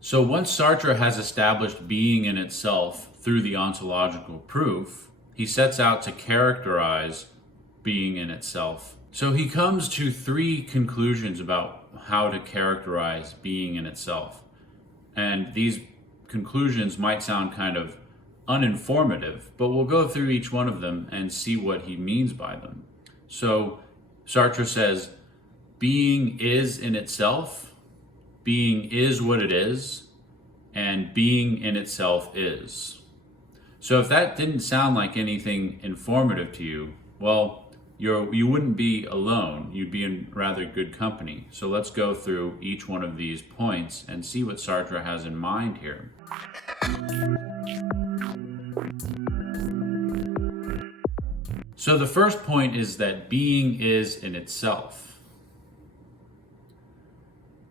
So once Sartre has established being in itself through the ontological proof, he sets out to characterize being in itself. So he comes to three conclusions about how to characterize being in itself. And these conclusions might sound kind of uninformative, but we'll go through each one of them and see what he means by them. So Sartre says, being is in itself, being is what it is, and being in itself is. So if that didn't sound like anything informative to you, well, you wouldn't be alone. You'd be in rather good company. So let's go through each one of these points and see what Sartre has in mind here. So the first point is that being is in itself.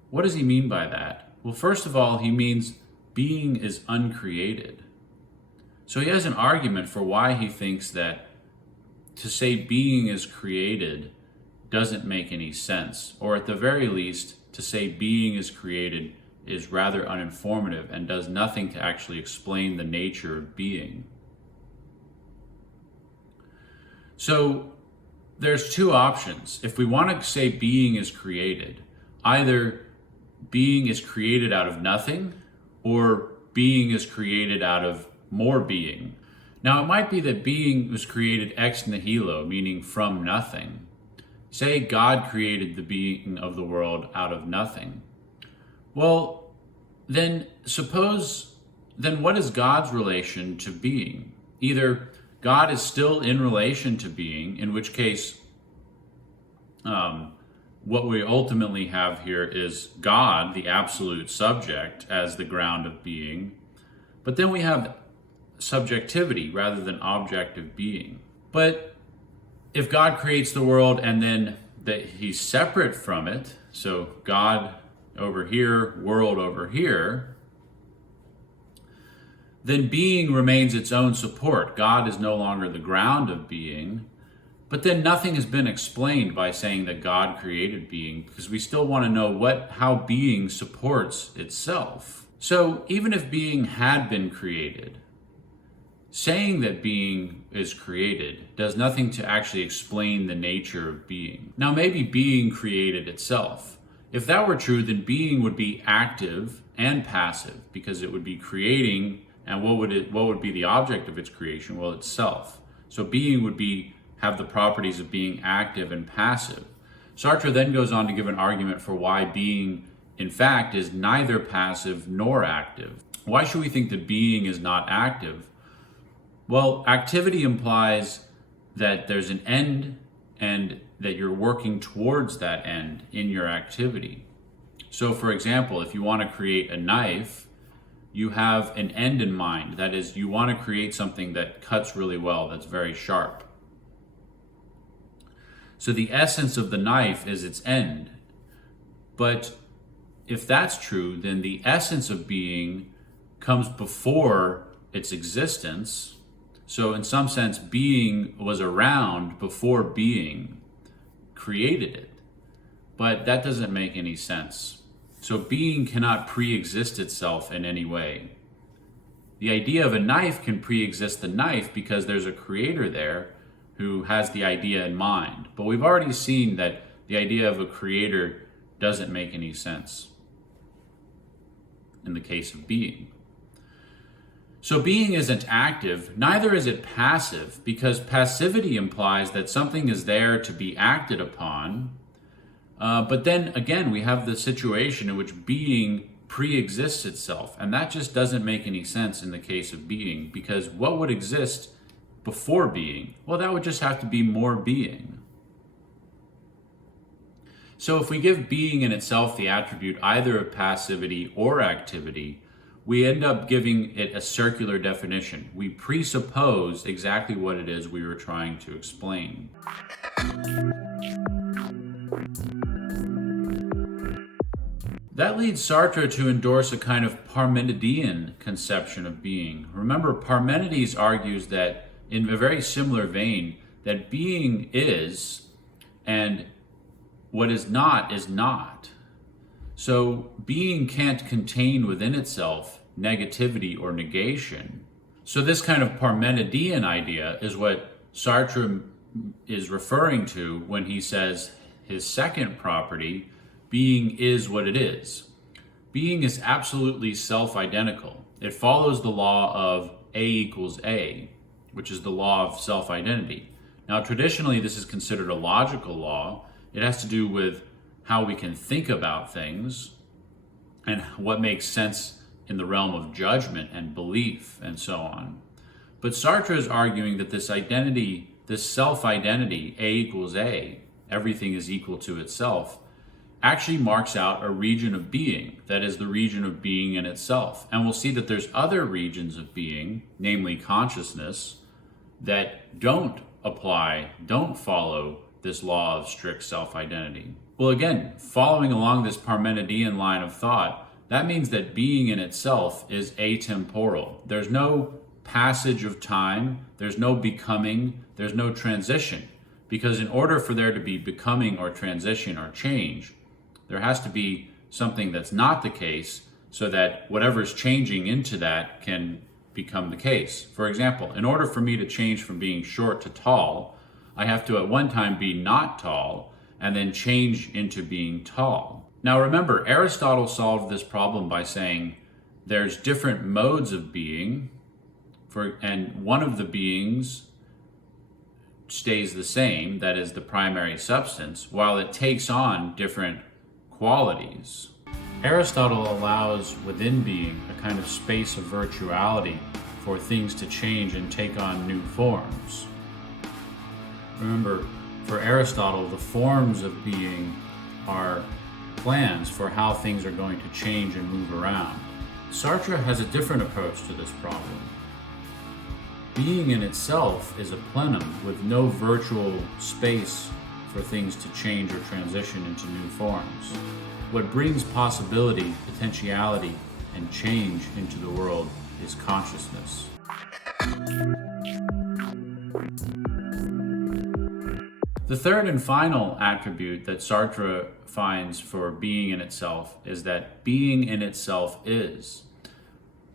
What does he mean by that? Well, first of all, he means being is uncreated. So he has an argument for why he thinks that to say being is created doesn't make any sense, or at the very least, to say being is created is rather uninformative and does nothing to actually explain the nature of being. So there's two options. If we want to say being is created, either being is created out of nothing, or being is created out of more being. Now, it might be that being was created ex nihilo, meaning from nothing. Say God created the being of the world out of nothing. Well, then what is God's relation to being? Either God is still in relation to being, in which case what we ultimately have here is God, the absolute subject, as the ground of being. But then we have subjectivity rather than objective being. But if God creates the world and then that he's separate from it, so God over here, world over here, then being remains its own support. God is no longer the ground of being. But then nothing has been explained by saying that God created being, because we still want to know how being supports itself. So even if being had been created, saying that being is created does nothing to actually explain the nature of being. Now, maybe being created itself. If that were true, then being would be active and passive, because it would be creating, and what would be the object of its creation? Well, itself. So being would have the properties of being active and passive. Sartre then goes on to give an argument for why being, in fact, is neither passive nor active. Why should we think that being is not active? Well, activity implies that there's an end and that you're working towards that end in your activity. So, for example, if you want to create a knife, you have an end in mind. That is, you want to create something that cuts really well, that's very sharp. So the essence of the knife is its end. But if that's true, then the essence of being comes before its existence. So in some sense, being was around before being created it. But that doesn't make any sense. So being cannot pre-exist itself in any way. The idea of a knife can pre-exist the knife because there's a creator there who has the idea in mind. But we've already seen that the idea of a creator doesn't make any sense in the case of being. So being isn't active, neither is it passive, because passivity implies that something is there to be acted upon. But then again, we have the situation in which being pre-exists itself, and that just doesn't make any sense in the case of being, because what would exist before being? Well, that would just have to be more being. So if we give being in itself the attribute either of passivity or activity, we end up giving it a circular definition. We presuppose exactly what it is we were trying to explain. That leads Sartre to endorse a kind of Parmenidean conception of being. Remember, Parmenides argues that in a very similar vein, that being is, and what is not. So being can't contain within itself negativity or negation. So this kind of Parmenidean idea is what Sartre is referring to when he says his second property, being is what it is. Being is absolutely self-identical. It follows the law of A equals A, which is the law of self-identity. Now, traditionally, this is considered a logical law. It has to do with how we can think about things and what makes sense in the realm of judgment and belief and so on. But Sartre is arguing that this identity, this self-identity, A equals A, everything is equal to itself, actually marks out a region of being, that is the region of being in itself. And we'll see that there's other regions of being, namely consciousness, that don't follow this law of strict self-identity. Well, again, following along this Parmenidean line of thought, that means that being in itself is atemporal. There's no passage of time, there's no becoming, there's no transition. Because in order for there to be becoming or transition or change, there has to be something that's not the case so that whatever's changing into that can become the case. For example, in order for me to change from being short to tall, I have to at one time be not tall and then change into being tall. Now remember, Aristotle solved this problem by saying there's different modes of being, and one of the beings stays the same, that is the primary substance, while it takes on different qualities. Aristotle allows within being a kind of space of virtuality for things to change and take on new forms. Remember, for Aristotle, the forms of being are plans for how things are going to change and move around. Sartre has a different approach to this problem. Being in itself is a plenum with no virtual space for things to change or transition into new forms. What brings possibility, potentiality, and change into the world is consciousness. The third and final attribute that Sartre finds for being in itself is that being in itself is.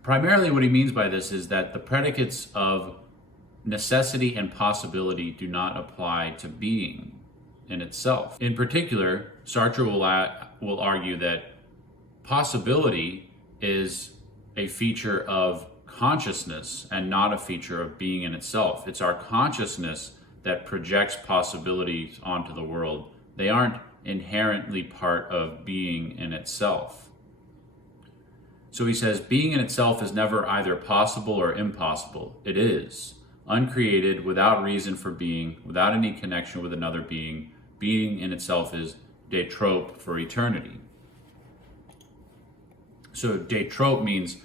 Primarily what he means by this is that the predicates of necessity and possibility do not apply to being in itself. In particular, Sartre will argue that possibility is a feature of consciousness and not a feature of being in itself. It's our consciousness that projects possibilities onto the world. They aren't inherently part of being in itself. So he says, being in itself is never either possible or impossible. It is. Uncreated, without reason for being, without any connection with another being. Being in itself is de trop for eternity. So de trop means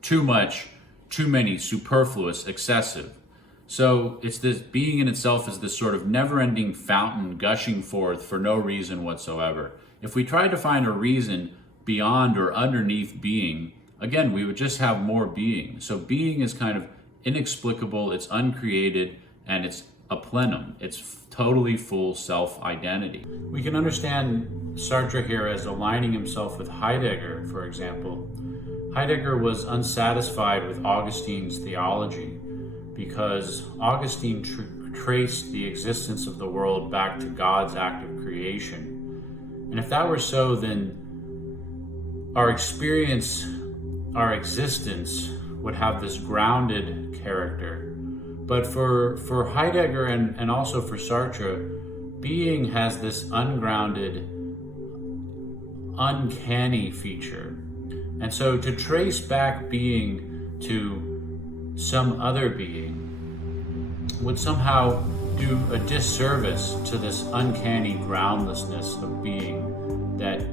too much, too many, superfluous, excessive. So it's this being in itself is this sort of never-ending fountain gushing forth for no reason whatsoever. If we tried to find a reason beyond or underneath being, again, we would just have more being. So being is kind of inexplicable, it's uncreated, and it's a plenum. It's totally full self-identity. We can understand Sartre here as aligning himself with Heidegger, for example. Heidegger was unsatisfied with Augustine's theology because Augustine traced the existence of the world back to God's act of creation. And if that were so, then our experience, our existence would have this grounded character. But for Heidegger and also for Sartre, being has this ungrounded, uncanny feature. And so to trace back being to some other being would somehow do a disservice to this uncanny groundlessness of being that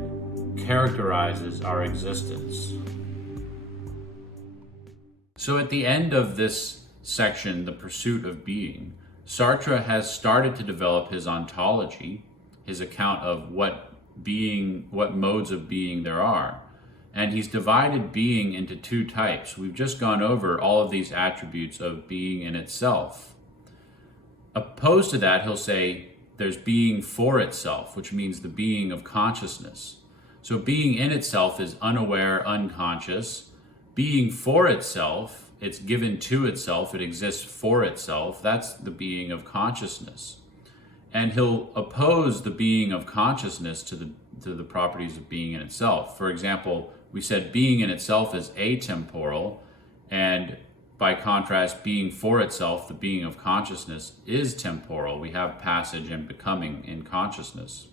characterizes our existence. So at the end of this section, The Pursuit of Being, Sartre has started to develop his ontology, his account of what modes of being there are. And he's divided being into two types. We've just gone over all of these attributes of being in itself. opposed to that, he'll say there's being for itself, which means the being of consciousness. So being in itself is unaware, unconscious. Being for itself, it's given to itself, it exists for itself. That's the being of consciousness. And he'll oppose the being of consciousness to the properties of being in itself. For example, we said being in itself is atemporal, and by contrast, being for itself, the being of consciousness, is temporal. We have passage and becoming in consciousness.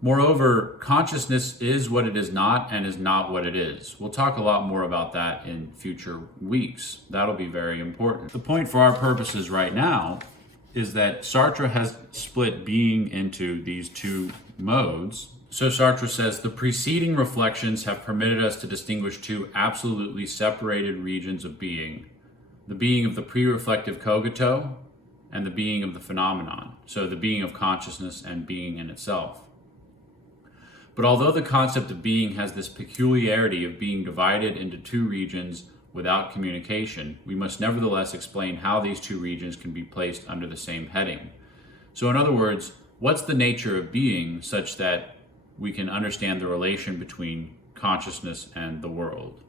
Moreover, consciousness is what it is not and is not what it is. We'll talk a lot more about that in future weeks. That'll be very important. The point for our purposes right now is that Sartre has split being into these two modes. So Sartre says, the preceding reflections have permitted us to distinguish two absolutely separated regions of being, the being of the pre-reflective cogito and the being of the phenomenon, so the being of consciousness and being in itself. But although the concept of being has this peculiarity of being divided into two regions without communication, we must nevertheless explain how these two regions can be placed under the same heading. So in other words, what's the nature of being such that we can understand the relation between consciousness and the world?